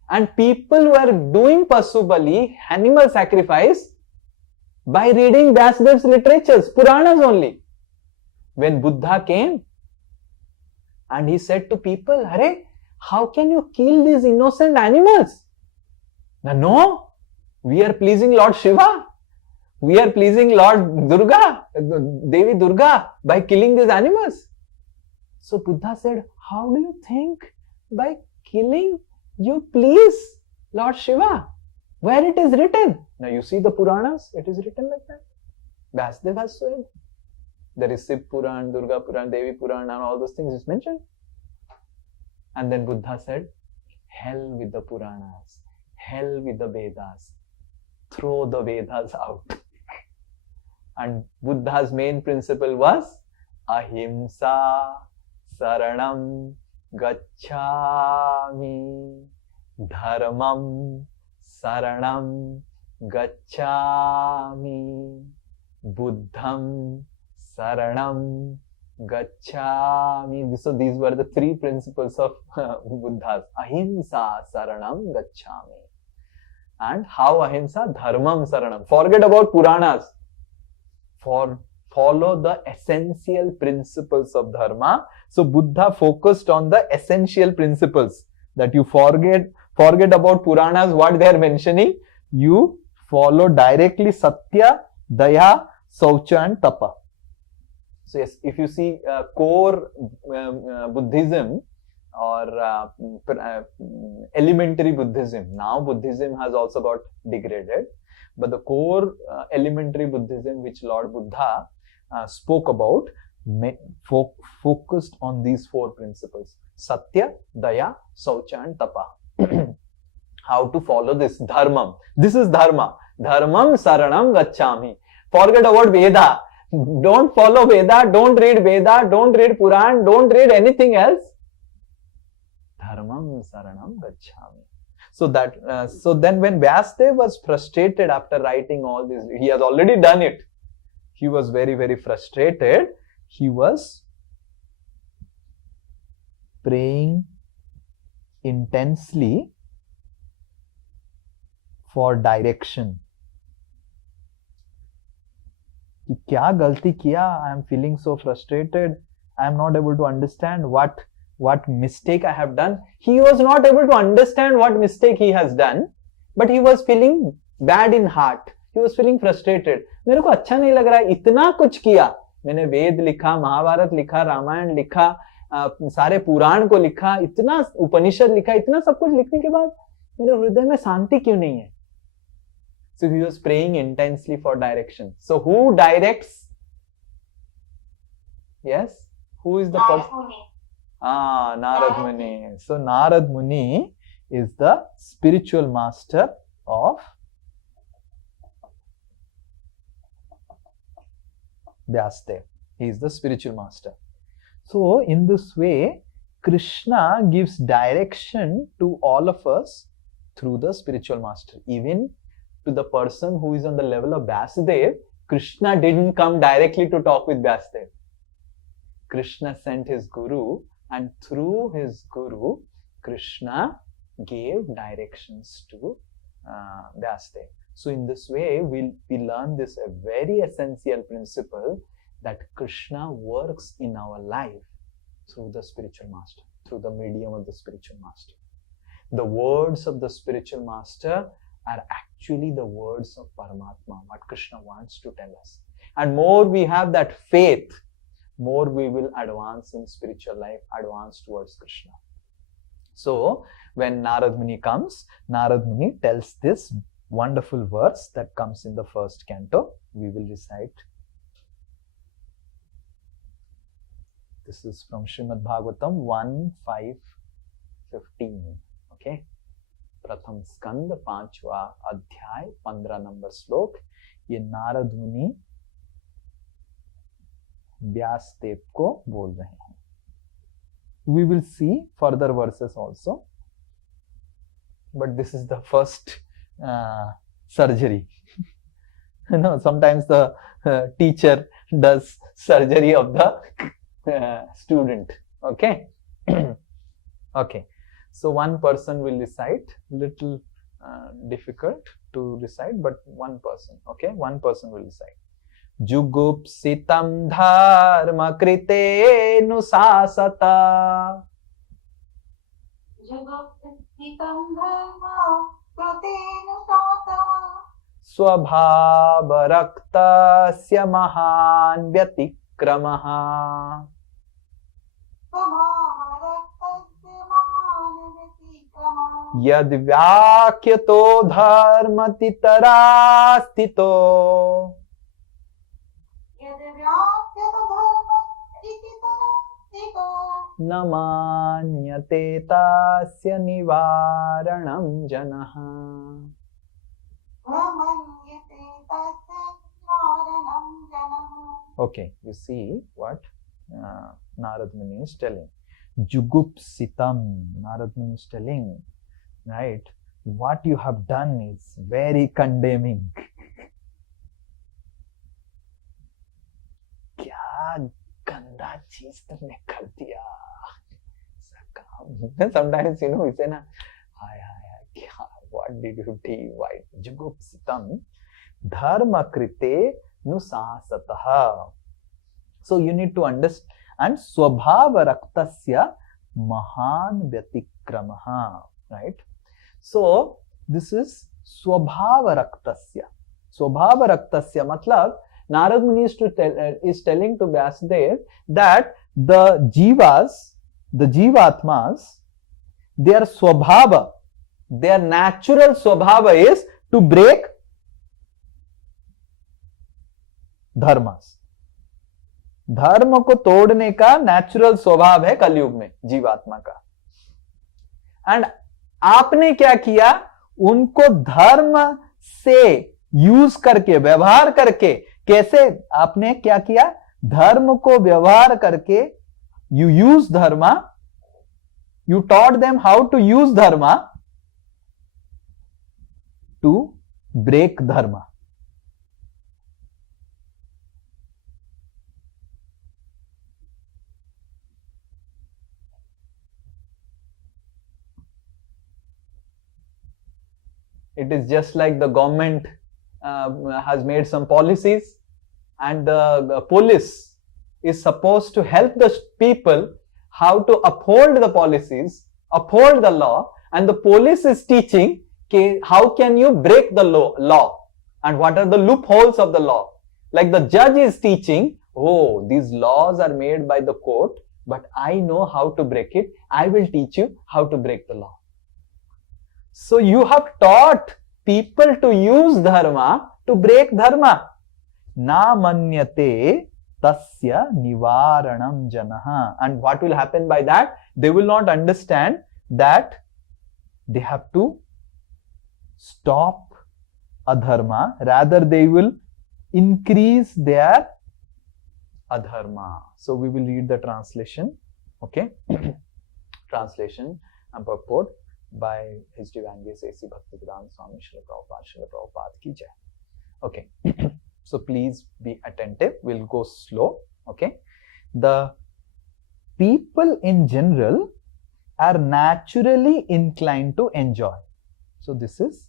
And people were doing Pasu bali, animal sacrifice, by reading Vyasdeva's literatures, Puranas only. When Buddha came and he said to people, "Hare, how can you kill these innocent animals?" No, we are pleasing Lord Shiva. We are pleasing Lord Durga, Devi Durga, by killing these animals. So Buddha said, how do you think by killing you please Lord Shiva? Where it is written? Now you see the Puranas, it is written like that. Vyasdeva has said. There is Shiv Puran, Durga Puran, Devi Puran, and all those things is mentioned. And then Buddha said, hell with the Puranas, hell with the Vedas, throw the Vedas out. And Buddha's main principle was, ahimsa saranam gacchami, dharmam saranam gacchami, buddham saranam gacchami. So these were the three principles of Buddha's. Ahimsa saranam gacchami. And how ahimsa? Dharmam saranam. Forget about Puranas. Follow the essential principles of dharma. So Buddha focused on the essential principles, that you forget about Puranas, what they are mentioning. You follow directly Satya, Daya, Saucha and Tapa. So yes, if you see core Buddhism or elementary Buddhism, now Buddhism has also got degraded, but the core elementary Buddhism which Lord Buddha spoke about focused on these four principles: Satya, Daya, Saucha and Tapa. How to follow this dharmam. This is dharma. Dharmam saranam gacchami. Forget about Veda. Don't follow Veda. Don't read Veda. Don't read Puran. Don't read anything else. Dharmam saranam gacchami. So then when Vyasdeva was frustrated after writing all this, he has already done it. He was very, very frustrated. He was praying intensely for direction. कि क्या गलती किया? I am feeling so frustrated. I am not able to understand what mistake I have done. He was not able to understand what mistake he has done, but he was feeling bad in heart. He was feeling frustrated. मेरे को अच्छा नहीं लग रहा है, इतना कुछ किया मैंने, वेद लिखा, महाभारत लिखा, रामायण लिखा, सारे पुराण को लिखा, इतना उपनिषद लिखा, इतना सब कुछ लिखने के बाद मेरे हृदय में शांति क्यों नहीं है? So he was praying intensely for direction. So who directs? Yes? Who is the person? Narad Muni. So Narad Muni is the spiritual master of Vyasdeva. He is the spiritual master. So in this way, Krishna gives direction to all of us through the spiritual master. Even to the person who is on the level of Vyasdeva, Krishna didn't come directly to talk with Vyasdeva. Krishna sent his guru, and through his guru, Krishna gave directions to Vyasdeva. So in this way, we learn this a very essential principle, that Krishna works in our life through the spiritual master, through the medium of the spiritual master. The words of the spiritual master are actually the words of Paramatma, what Krishna wants to tell us. And more we have that faith, more we will advance in spiritual life, advance towards Krishna. So when Narad Muni comes, Narad Muni tells this wonderful verse that comes in the first canto. We will recite. This is from Srimad Bhagavatam 1:5-15. Okay. प्रथम स्कंद 5वां अध्याय 15 number श्लोक. ये नारद मुनि व्यासदेव को बोल रहे हैं. We will see further verses also, but this is the first surgery. Sometimes the teacher does surgery of the student. Okay. Okay. So one person will recite, little difficult to recite, but one person, okay, one person will recite. Jugupsitam dharma krite nusasata. Jugupsitam dharma krite nusasata. Swabhavaraktasya mahan vyatikramaha. यद व्याख्यतो धर्मतितरास्तितो न मान्यते तस्य निवारणं जनः. Okay, you see what Narad Muni is telling. Jugupsitam, Narad Muni is telling, right? What you have done is very condemning. क्या गंदा चीज तुमने कर दिया. Sometimes we say na, what did you do? Why? Jugupsitam dharma krite nusasataha. So you need to understand. And swabhava raktasya mahan vyatikramaha, right? So this is swabhava raktasya. Swabhava raktasya matlab Narad Muni is telling to Vyasdeva that the jivas, the jivatmas, their swabhava, their natural swabhava is to break dharmas. धर्म को तोड़ने का natural स्वभाव है कलयुग में जीवात्मा का. एंड आपने क्या किया, उनको धर्म से यूज करके, व्यवहार करके, कैसे आपने क्या किया, धर्म को व्यवहार करके, you use dharma, you taught them how to use dharma to break dharma. It is just like the government has made some policies and the police is supposed to help the people how to uphold the policies, uphold the law, and the police is teaching how can you break the law and what are the loopholes of the law. Like the judge is teaching, oh, these laws are made by the court, but I know how to break it. I will teach you how to break the law. So you have taught people to use dharma to break dharma. Na manyate tasya nivaranam janaha. And what will happen by that? They will not understand that they have to stop adharma. Rather, they will increase their adharma. So we will read the translation. Okay. Translation and purport by His Divine A.C. Bhaktivedanta Swami Srila Prabhupada ki jai. Okay. So please be attentive. We'll go slow. Okay. The people in general are naturally inclined to enjoy. So this is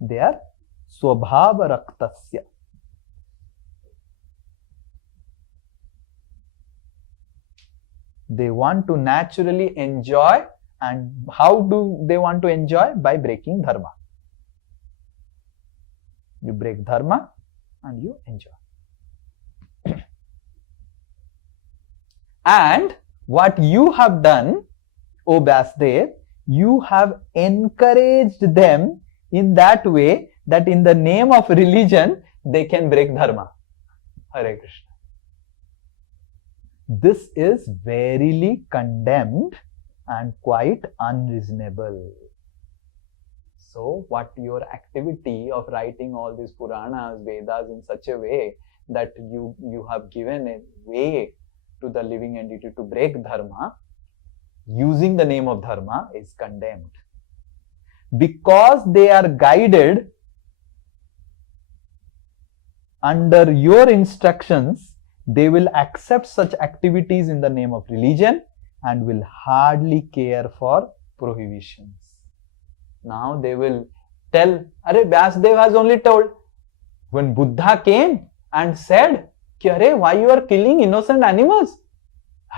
their swabhava raktasya. They want to naturally enjoy. And how do they want to enjoy? By breaking dharma. You break dharma and you enjoy. And what you have done, O Vyasdeva, you have encouraged them in that way that in the name of religion, they can break dharma. Hare Krishna. This is verily condemned and quite unreasonable. So what your activity of writing all these Puranas, Vedas in such a way that you have given a way to the living entity to break dharma, using the name of dharma, is condemned. Because they are guided under your instructions, they will accept such activities in the name of religion and will hardly care for prohibitions. Now they will tell, Arey, Vyasdeva has only told. When Buddha came and said, Arey, why you are killing innocent animals?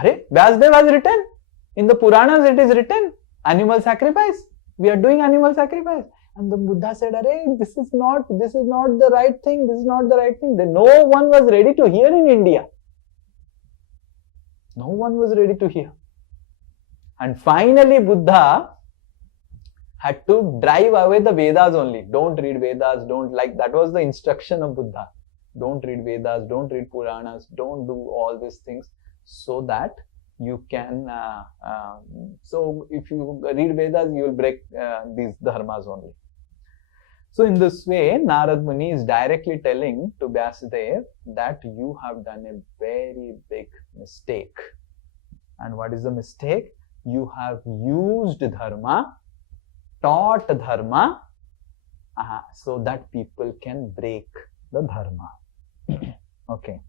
Arey, Vyasdeva has written. In the Puranas it is written, animal sacrifice. We are doing animal sacrifice. And the Buddha said, Arey, this is not the right thing. This is not the right thing. No one was ready to hear in India. No one was ready to hear. And finally Buddha had to drive away the Vedas only. Don't read Vedas, don't like, that was the instruction of Buddha. Don't read Vedas, don't read Puranas, don't do all these things so that you can, so if you read Vedas, you will break these dharmas only. So in this way, Narad Muni is directly telling to Vyasdeva that you have done a very big mistake. And what is the mistake? You have used dharma, taught dharma, so that people can break the dharma. Okay.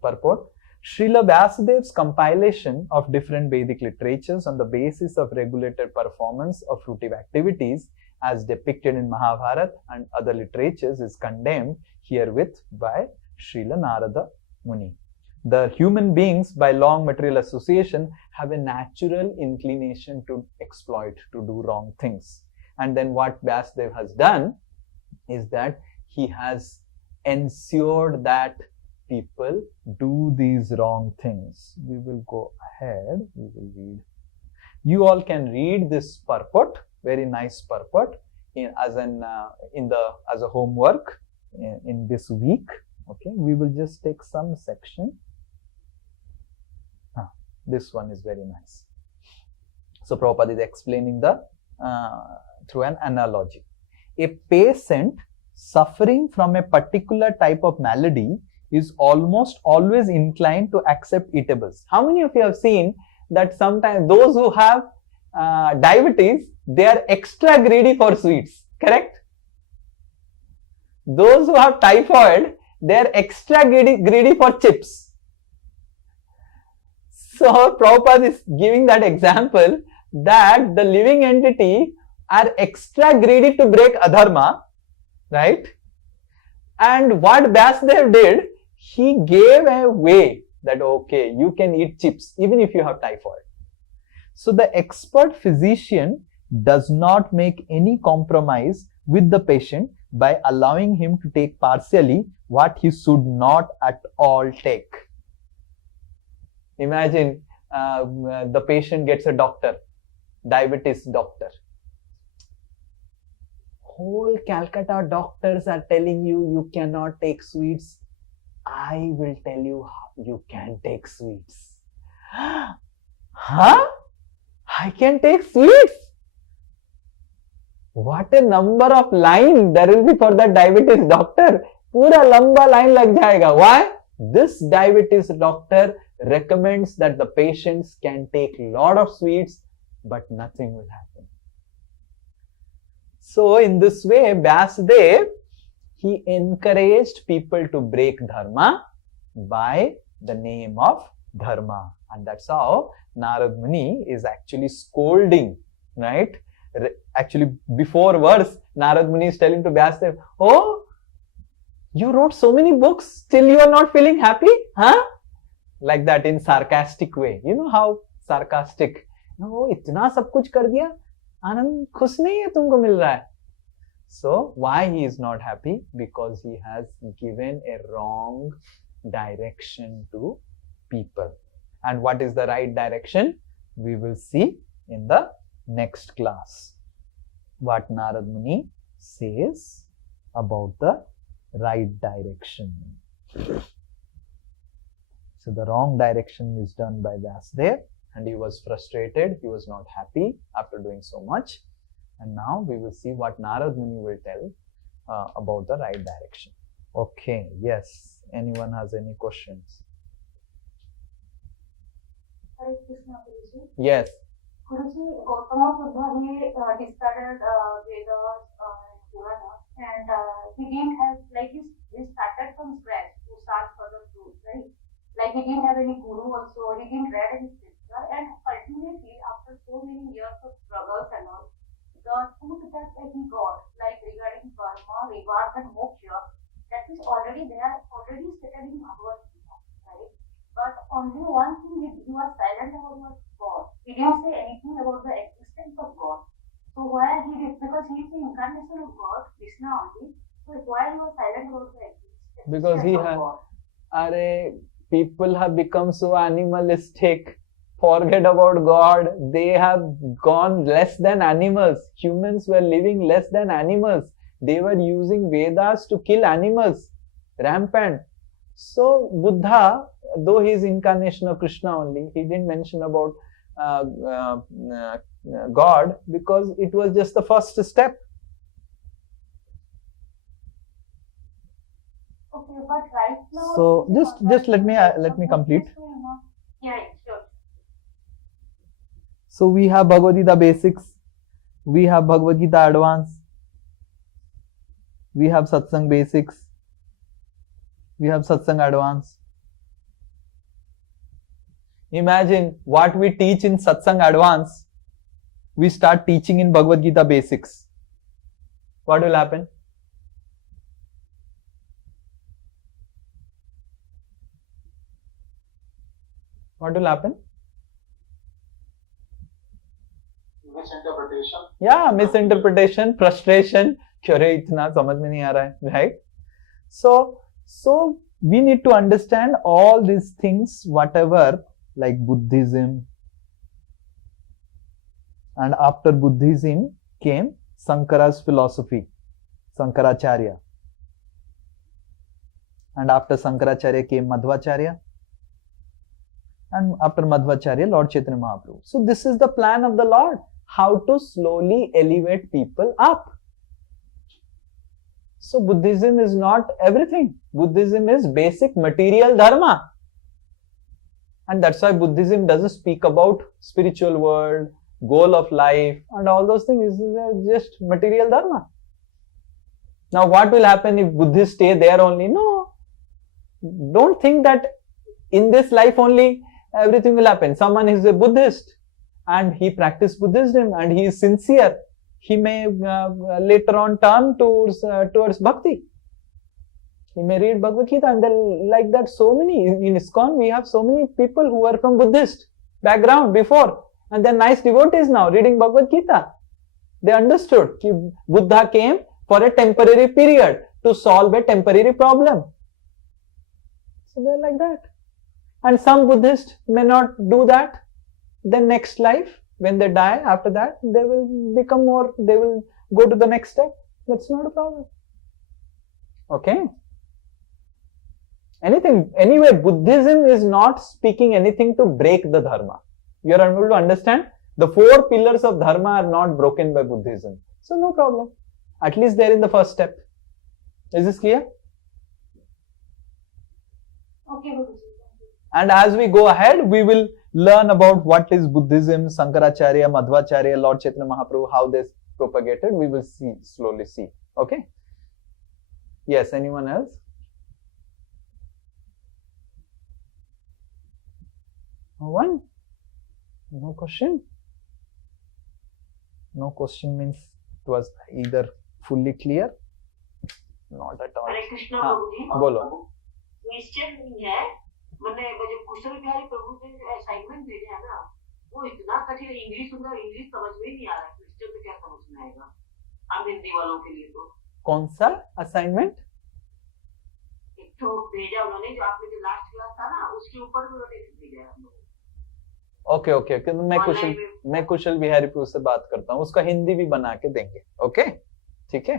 Purport. Srila Vyasadeva's compilation of different Vedic literatures on the basis of regulated performance of fruitive activities as depicted in Mahabharata and other literatures is condemned herewith by Srila Narada Muni. The human beings, by long material association, have a natural inclination to exploit, to do wrong things. And then what Vyasdeva has done is that he has ensured that people do these wrong things. We will go ahead, we will read. You all can read this purport, very nice purport, as a homework in this week. Okay, we will just take some section. This one is very nice. So Prabhupada is explaining through an analogy. A patient suffering from a particular type of malady is almost always inclined to accept eatables. How many of you have seen that sometimes those who have diabetes, they are extra greedy for sweets, correct? Those who have typhoid, they are extra greedy for chips. So Prabhupada is giving that example that the living entity are extra greedy to break adharma, right? And what Vyasdeva did, he gave a way that okay, you can eat chips even if you have typhoid. So the expert physician does not make any compromise with the patient by allowing him to take partially what he should not at all take. Imagine the patient gets a doctor, diabetes doctor. Whole Calcutta doctors are telling you, you cannot take sweets. I will tell you how you can take sweets. Huh? I can take sweets? What a number of line there will be for that diabetes doctor. Pura lamba line lag jayega. Why? This diabetes doctor recommends that the patients can take a lot of sweets, but nothing will happen. So in this way, Vyasdeva, he encouraged people to break dharma by the name of dharma. And that's how Narad Muni is actually scolding, right? Actually, before verse, Narad Muni is telling to Vyasdeva, oh, you wrote so many books, still you are not feeling happy? Huh? Like that in sarcastic way. You know how sarcastic? No, itna sab kuch kar diya, आनंद खुश नहीं है तुमको मिल रहा है. So why he is not happy? Because he has given a wrong direction to people. And what is the right direction? We will see in the next class what Narad Muni says about the right direction. So the wrong direction is done by Vyasdeva, and he was frustrated, he was not happy after doing so much. And now we will see what Narad Muni will tell about the right direction. Okay, yes. Anyone has any questions? Hare Krishna, Guruji. Yes. Guruji, Gautama Buddha, he discarded Vedas and Puranas, and he didn't have, like, he started from scratch to start further truth, right? Like, he didn't have any guru also, he didn't read any scripture, and ultimately, after so many years of struggles and all, the truth that he got, like regarding karma, reward, and moksha, that is already there, already stated in Bhagavad Gita, right? But only one thing, he was silent about was God. He didn't say anything about the existence of God. So why he did? Because he is the incarnation of God, Krishna only. So why he was silent about the existence Because he of had, God? people have become so animalistic. Forget about God. They have gone less than animals. Humans were living less than animals. They were using Vedas to kill animals. Rampant. So Buddha, though he is incarnation of Krishna only, he didn't mention about God because it was just the first step. Okay, but right now. So just let me complete. Yeah, sure. So we have Bhagavad Gita Basics, we have Bhagavad Gita Advanced, we have Satsang Basics, we have Satsang Advanced. Imagine what we teach in Satsang Advanced, we start teaching in Bhagavad Gita Basics. What will happen? What will happen? Misinterpretation. Yeah, misinterpretation, frustration. Kyore itna samajh mein nahi aa raha hai, right? So we need to understand all these things, whatever, like Buddhism. And after Buddhism came Sankara's philosophy, Sankaracharya. And after Sankaracharya came Madhvacharya. And after Madhvacharya, Lord Chaitanya Mahaprabhu. So this is the plan of the Lord, how to slowly elevate people up. So Buddhism is not everything. Buddhism is basic material dharma. And that's why Buddhism doesn't speak about spiritual world, goal of life, and all those things. It's just material dharma. Now what will happen if Buddhists stay there only? No. Don't think that in this life only everything will happen. Someone is a Buddhist and he practices Buddhism and he is sincere. He may later on turn towards bhakti. He may read Bhagavad Gita, and then like that so many. In ISKCON we have so many people who are from Buddhist background before, and they're nice devotees now reading Bhagavad Gita. They understood that Buddha came for a temporary period to solve a temporary problem. So they're like that. And some Buddhists may not do that. Then next life, when they die, after that, they will become more, they will go to the next step. That's not a problem. Okay? Anyway, Buddhism is not speaking anything to break the dharma. You are able to understand? The 4 pillars of dharma are not broken by Buddhism. So no problem. At least they're in the first step. Is this clear? Okay, Guruji. And as we go ahead, we will learn about what is Buddhism, Sankaracharya, Madhvacharya, Lord Chaitanya Mahaprabhu, how they propagated. We will slowly see. Okay? Yes, anyone else? No one? No question? No question means it was either fully clear, not at all. हरे कृष्ण हाँ, प्रभु जी बोलो. Question नहीं है मैंने जब कुशल बिहारी प्रभु ने जो assignment भेजे है ना वो इतना कठिन है इंग्लिश समझ में ही नहीं आ रहा है क्वेश्चन तो क्या समझ में आएगा हम हिंदी वालों के लिए तो कौन सा असाइनमेंट? एक तो भेजा उन्होंने जो आपने जो लास्ट क्लास था ना उसके ऊपर भी उन्होंने भेजा है हम लोग ओके तो मैं कुशल बिहारी प्रभु से बात करता हूँ, उसका हिंदी भी बना के देंगे. ओके, ठीक है.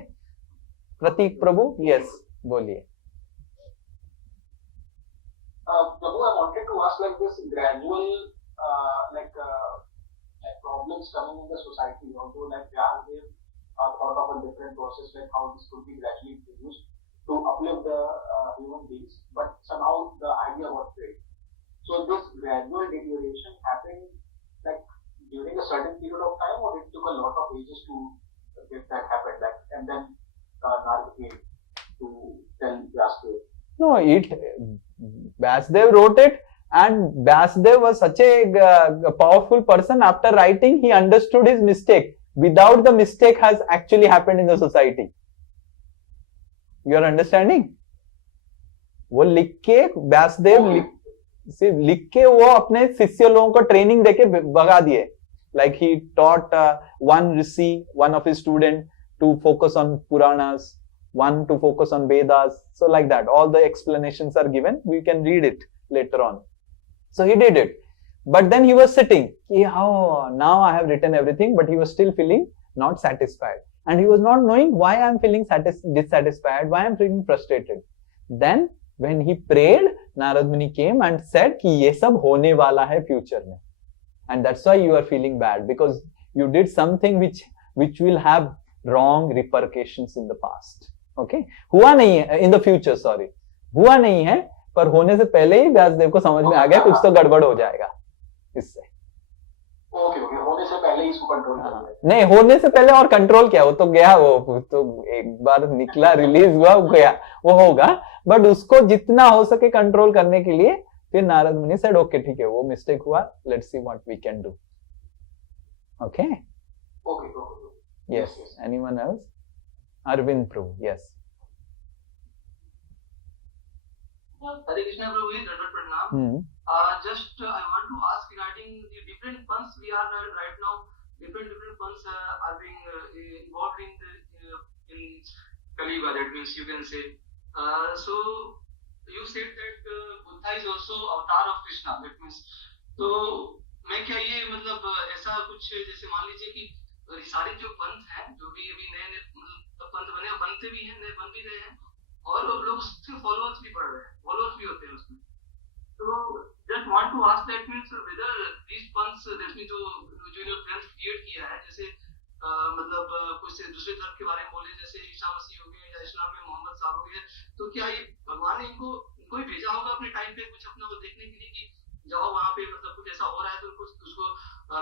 प्रतीक प्रभु, यस, बोलिए. Prabhu, I wanted to ask like this gradual problems coming in the society, although like Vyasdeva thought of a different process like how this could be gradually introduced to uplift the human beings, but somehow the idea was failed. So this gradual deterioration happened like during a certain period of time, or it took a lot of ages to get that happened, like, and then Narad came to tell Vyasdeva. No, Vyasdeva wrote it, and Vyasdeva was such a powerful person. After writing, he understood his mistake. Without the mistake has actually happened in the society. You are understanding? वो लिख के व्यासदेव लिख के वो अपने शिष्य लोगों को ट्रेनिंग देके भगा दिए. Like he taught one rishi, one of his student, to focus on Puranas, one to focus on Vedas. So like that, all the explanations are given. We can read it later on. So he did it. But then he was sitting. Oh, now I have written everything, but he was still feeling not satisfied. And he was not knowing why I am feeling dissatisfied, why I am feeling frustrated. Then when he prayed, Narad Muni came and said कि ये सब होने वाला है future में. And that's why you are feeling bad, because you did something which will have wrong repercussions in the past. Okay? हुआ नहीं है, in the future, sorry. हुआ नहीं है, पर होने से पहले ही व्यासदेव को समझ में आ गया कुछ तो गड़बड़ हो जाएगा इससे। ओके होने से पहले ही इसको कंट्रोल कर दिया। नहीं, होने से पहले और कंट्रोल क्या, वो तो गया, वो तो एक बार निकला, रिलीज हुआ, वो गया, वो होगा, बट उसको जितना हो सके कंट्रोल करने के लिए फिर नारद मुनि सेड ओके ठीक है, वो मिस्टेक हुआ, let's see what we can do. Okay yes, anyone else? Arvind Prabhu, yes. Hare Krishna Prabhu, Dandavat Pranam. Just I want to ask regarding the different funds we are right now. Different funds are being involved in Kali Yuga. That means you can say. So you said that Buddha is also avatar of Krishna. That means तो मैं क्या ये मतलब ऐसा कुछ जैसे मान लीजिए कि सारे जो पंथ हैं जो भी अभी नए पंथ बने, बनते भी हैं, नए बन भी रहे हैं, और लोग उसके फॉलोअर्स भी बढ़ रहे हैं, फॉलोअर्स भी होते हैं उसमें। तो just want to ask that means whether this पंथ्स दैट मींस जो इन्होंने ट्रेंड क्रिएट किया है, जैसे मतलब कुछ दूसरे धर्म के बारे में बोले, जैसे ईसा मसीह हो गए या इस्लाम में मोहम्मद साहब हो गए, तो क्या ये भगवान ने इनको ही भेजा होगा अपने टाइम पे कुछ अपना वो देखने के लिए कि जाओ वहाँ पे मतलब कुछ ऐसा हो रहा है तो उनको उसको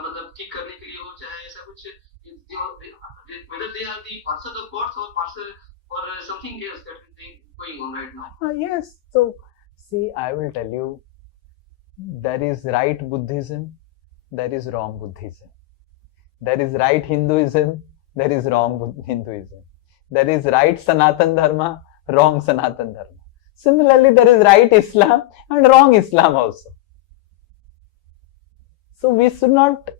मतलब ठीक करने के लिए हो, चाहे ऐसा कुछ whether they are the parcel of gods or parcel or something else that is going on right now? Yes. So, see, I will tell you, there is right Buddhism, there is wrong Buddhism. There is right Hinduism, there is wrong Hinduism. There is right Sanatan Dharma, wrong Sanatan Dharma. Similarly, there is right Islam and wrong Islam also. So, we should not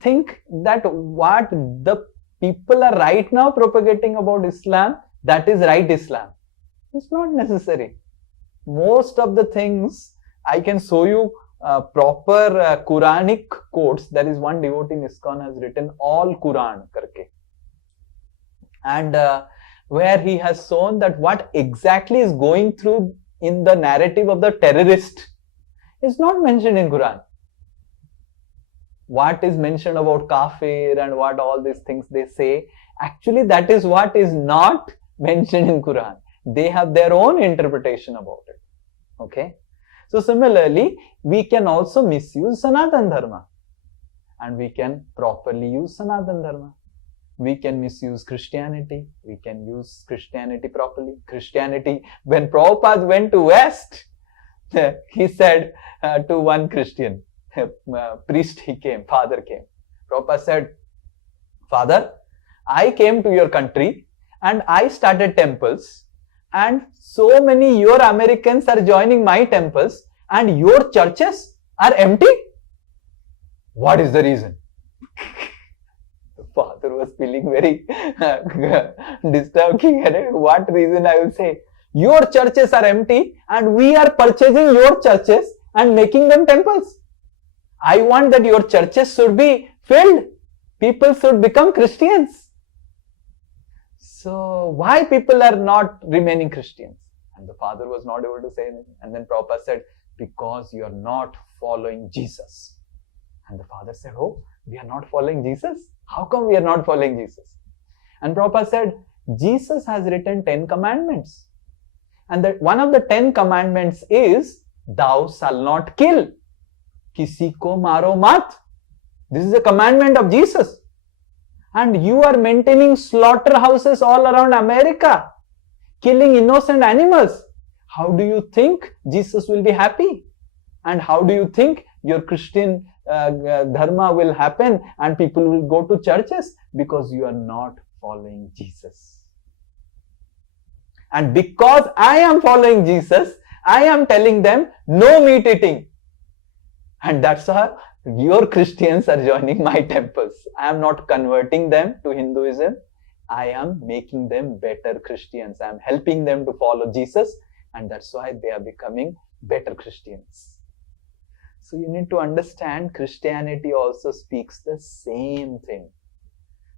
think that what the people are right now propagating about Islam, that is right Islam. It's not necessary. Most of the things, I can show you proper Quranic quotes. There is one devotee in ISKCON has written all Quran karke. And where he has shown that what exactly is going through in the narrative of the terrorist is not mentioned in Quran. What is mentioned about kafir and what all these things they say, actually that is what is not mentioned in Quran. They have their own interpretation about it. Okay. So similarly, we can also misuse Sanatan Dharma and we can properly use Sanatan Dharma. We can misuse Christianity. We can use Christianity properly. Christianity, when Prabhupada went to West, he said to one Christian, priest he came, father came. Prabhupada said, Father, I came to your country and I started temples and so many your Americans are joining my temples and your churches are empty. What is the reason? The father was feeling very disturbed. What reason I will say? Your churches are empty and we are purchasing your churches and making them temples. I want that your churches should be filled. People should become Christians. So why people are not remaining Christians? And the father was not able to say anything. And then Prabhupada said, because you are not following Jesus. And the father said, oh, we are not following Jesus? How come we are not following Jesus? And Prabhupada said, Jesus has written 10 commandments. And that one of the 10 commandments is, thou shalt not kill. Kisi ko maro mat. This is a commandment of Jesus. And you are maintaining slaughterhouses all around America, killing innocent animals. How do you think Jesus will be happy? And how do you think your Christian dharma will happen and people will go to churches? Because you are not following Jesus. And because I am following Jesus, I am telling them no meat eating. And that's how your Christians are joining my temples. I am not converting them to Hinduism. I am making them better Christians. I am helping them to follow Jesus. And that's why they are becoming better Christians. So you need to understand Christianity also speaks the same thing.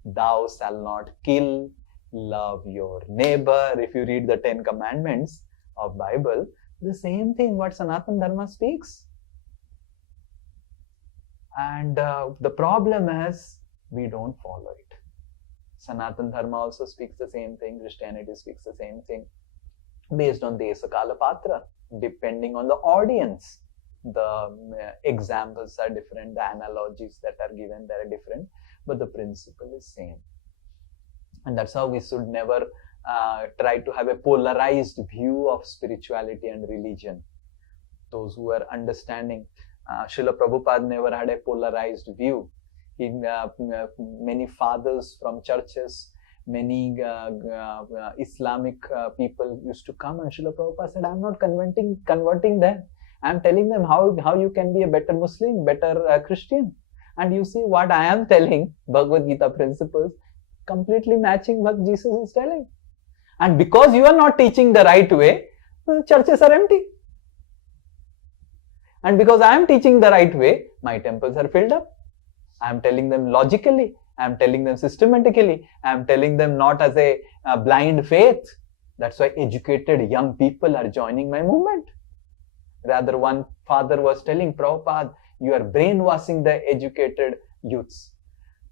Thou shalt not kill, love your neighbor. If you read the 10 commandments of Bible, the same thing what Sanatan Dharma speaks. And the problem is we don't follow it. Sanatan Dharma also speaks the same thing. Christianity speaks the same thing. based on Desa Kala Patra, depending on the audience. The examples are different, the analogies that are given, they are different, but the principle is same. And that's how we should never try to have a polarized view of spirituality and religion. Those who are understanding, Srila Prabhupada never had a polarized view. Many fathers from churches, many Islamic people used to come, and Srila Prabhupada said, I'm not converting them. I'm telling them how you can be a better Muslim, better Christian. And you see what I am telling, Bhagavad Gita principles, completely matching what Jesus is telling. And because you are not teaching the right way, the churches are empty. And because I am teaching the right way, my temples are filled up. I am telling them logically. I am telling them systematically. I am telling them not as a blind faith. That's why educated young people are joining my movement. Rather, one father was telling Prabhupada, you are brainwashing the educated youths.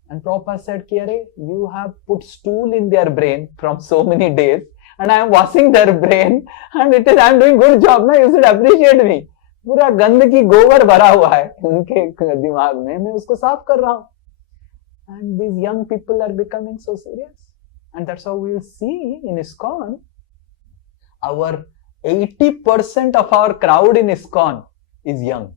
And Prabhupada said, Kiare, you have put stool in their brain from so many days, and I am washing their brain, and I am doing good job. Now you should appreciate me. पूरा गंदगी गोबर भरा हुआ है उनके दिमाग में, मैं उसको साफ कर रहा हूँ. And these young people are becoming so serious. And that's how we will see in ISKCON, our 80% of our crowd in ISKCON is young.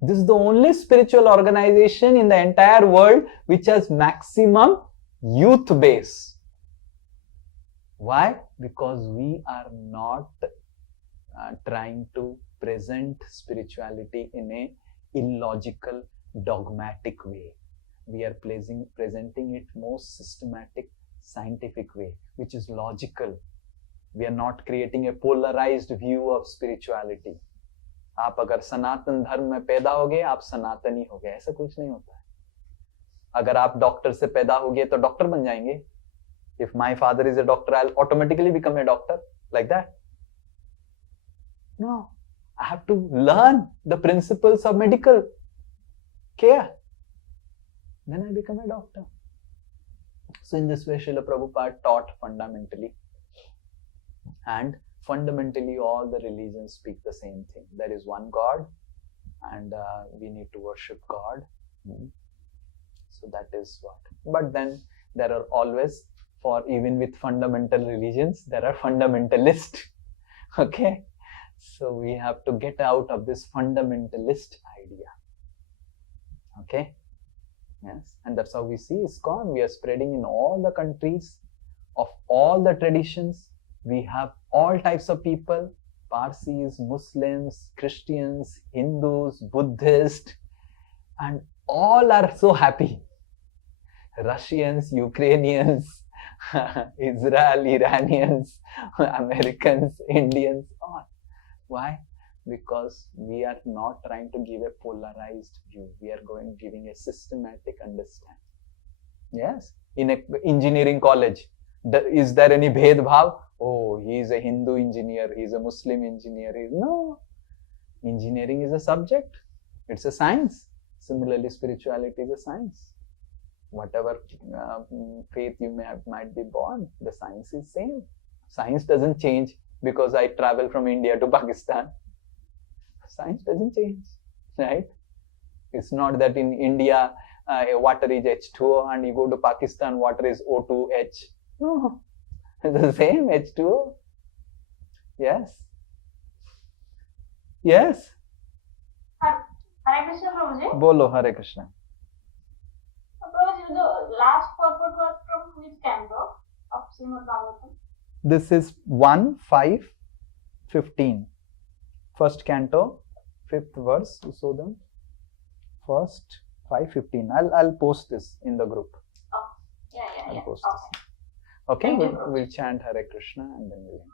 This is the only spiritual organization in the entire world which has maximum youth base. Why? Because we are not trying to present spirituality in a illogical, dogmatic way. We are presenting it most systematic, scientific way, which is logical. We are not creating a polarized view of spirituality. आप अगर सनातन धर्म में पैदा हो गए, आप सनातनी हो गए, ऐसा कुछ नहीं होता है. अगर आप डॉक्टर से पैदा हो गए तो डॉक्टर बन जाएंगे. If my father is a doctor, I'll automatically become a doctor, like that. No, I have to learn the principles of medical care. Then I become a doctor. So in this way, Srila Prabhupada taught fundamentally. And fundamentally, all the religions speak the same thing. There is one God, and we need to worship God. So that is what. But then there are always, even with fundamental religions, there are fundamentalists. Okay? So we have to get out of this fundamentalist idea. Okay? Yes. And that's how we see ISKCON. We are spreading in all the countries of all the traditions. We have all types of people, Parsis, Muslims, Christians, Hindus, Buddhists, and all are so happy. Russians, Ukrainians, Israel, Iranians, Americans, Indians, all. Why? Because we are not trying to give a polarized view. We are giving a systematic understanding. Yes? In an engineering college, is there any bhed bhav? Oh, he is a Hindu engineer, he is a Muslim engineer. No. Engineering is a subject. It's a science. Similarly, spirituality is a science. Whatever faith you might be born, the science is same. Science doesn't change because I travel from India to Pakistan. Science doesn't change, right? It's not that in India water is H2O and you go to Pakistan water is O2H. No, it's the same H2O. Yes. Yes. Hare Krishna, Prabhuji. Bolo Hare Krishna. Prabhuji, the last purport was from which canto of Srimad Bhagavatam? This is 1:5:15. First canto, 5th verse. You saw them. First 5:15. I'll post this in the group. Oh, yeah. I'll post this. Okay, we'll chant Hare Krishna and then we'll end.